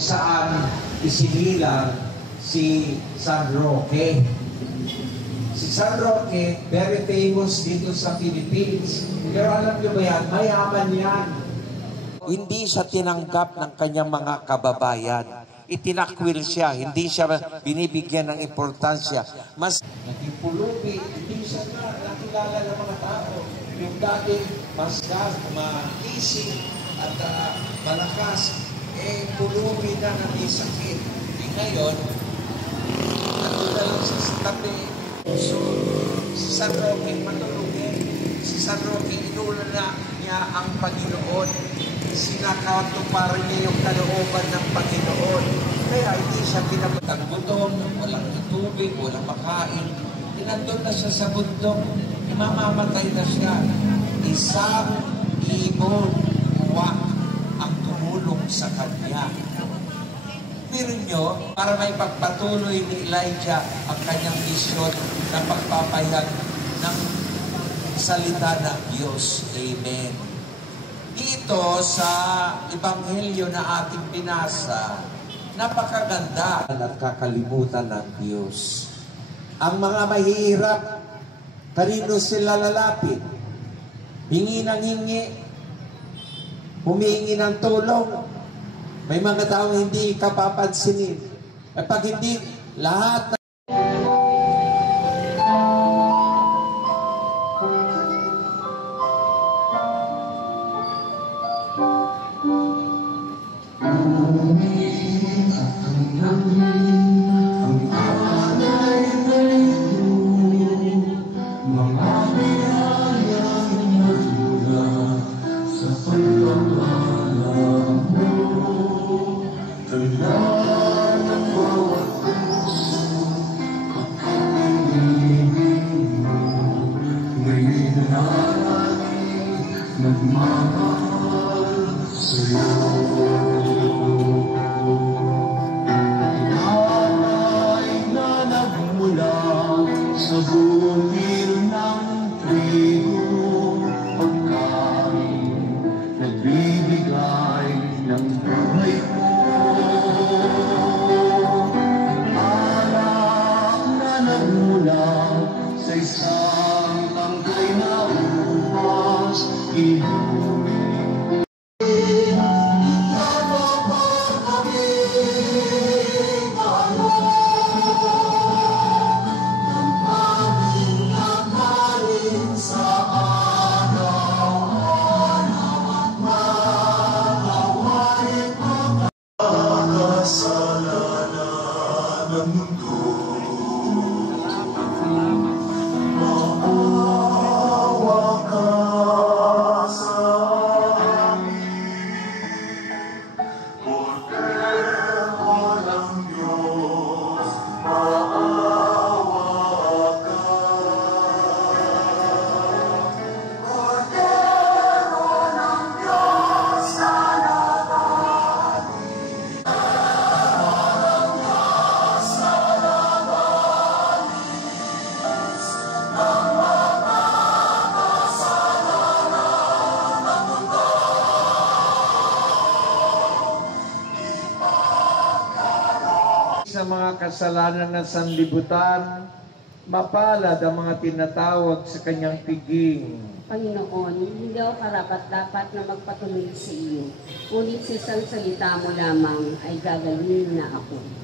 Saan isinilang si San Roque. Si San Roque, very famous dito sa Philippines. Pero alam niyo ba yan, mayaman yan. Hindi siya tinanggap ng kanyang mga kababayan. Itinakwil siya, hindi siya binibigyan ng importansya. Mas naging pulubi, hindi siya nakilala ng mga tao. Yung dati, mas maisip at malakas, pulubi na may sakit. Ngayon, nandun lang siya sa tabi. So, si San Roque matulungin. Si San Roque, inulala niya ang Panginoon. Sinakatuparan niya yung kalooban ng Panginoon. Kaya hindi siya kinapatang gutom, walang tubig, walang makain. Inandun na siya sa bundok, mamamatay na siya. Isang ibon uwak ang tumulong sa kanya. Pero nyo, para may pagpatuloy ni Elijah ang kanyang misyon na pagpapayag ng salita ng Diyos. Amen. Dito sa Ebanghelyo na ating binasa, napakaganda at kakalimutan ng Diyos. Ang mga mahihirap, kanino sila lalapit? Hingi ng hingi, humihingi ng tulong. May mga taong hindi ka papansinin. At pag hindi, lahat na sa mga kasalanan ng sanlibutan, mapalad ang mga tinatawag sa kanyang piging. Panginoon, hindi ako karapat-dapat na magpatuloy sa iyo. Ngunit sa isang salita mo lamang ay gagaling na ako.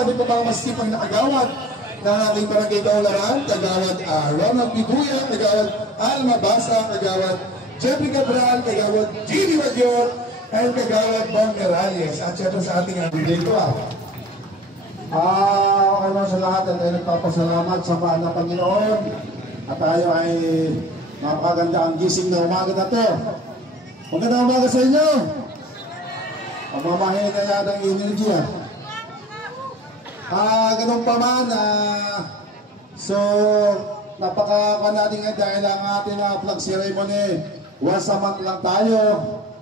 Ano po mga masipang na kagawad ng ating barangay Kaularan, kagawad Ronald Bibuya, kagawad Alma Basa, kagawad Jeffrey Cabral, kagawad Gini Wadior, and kagawad Bong Merales. At syempre sa ating dito okay na sa lahat at ay nagpapasalamat sa mahal na Panginoon at tayo ay mapakaganda ang gising na umaga na to. Magandang umaga sa inyo. Pamamahin na yan ang energy. Ganun pa man, so napaka-kanating dahil ang ating flag ceremony, once a month lang tayo,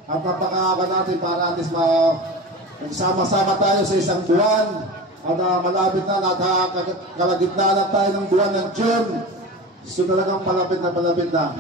at napaka-kanating para atis magsama-sama tayo sa isang buwan, at malapit na, kalagitnaan na tayo ng buwan ng June, so talagang palapit na.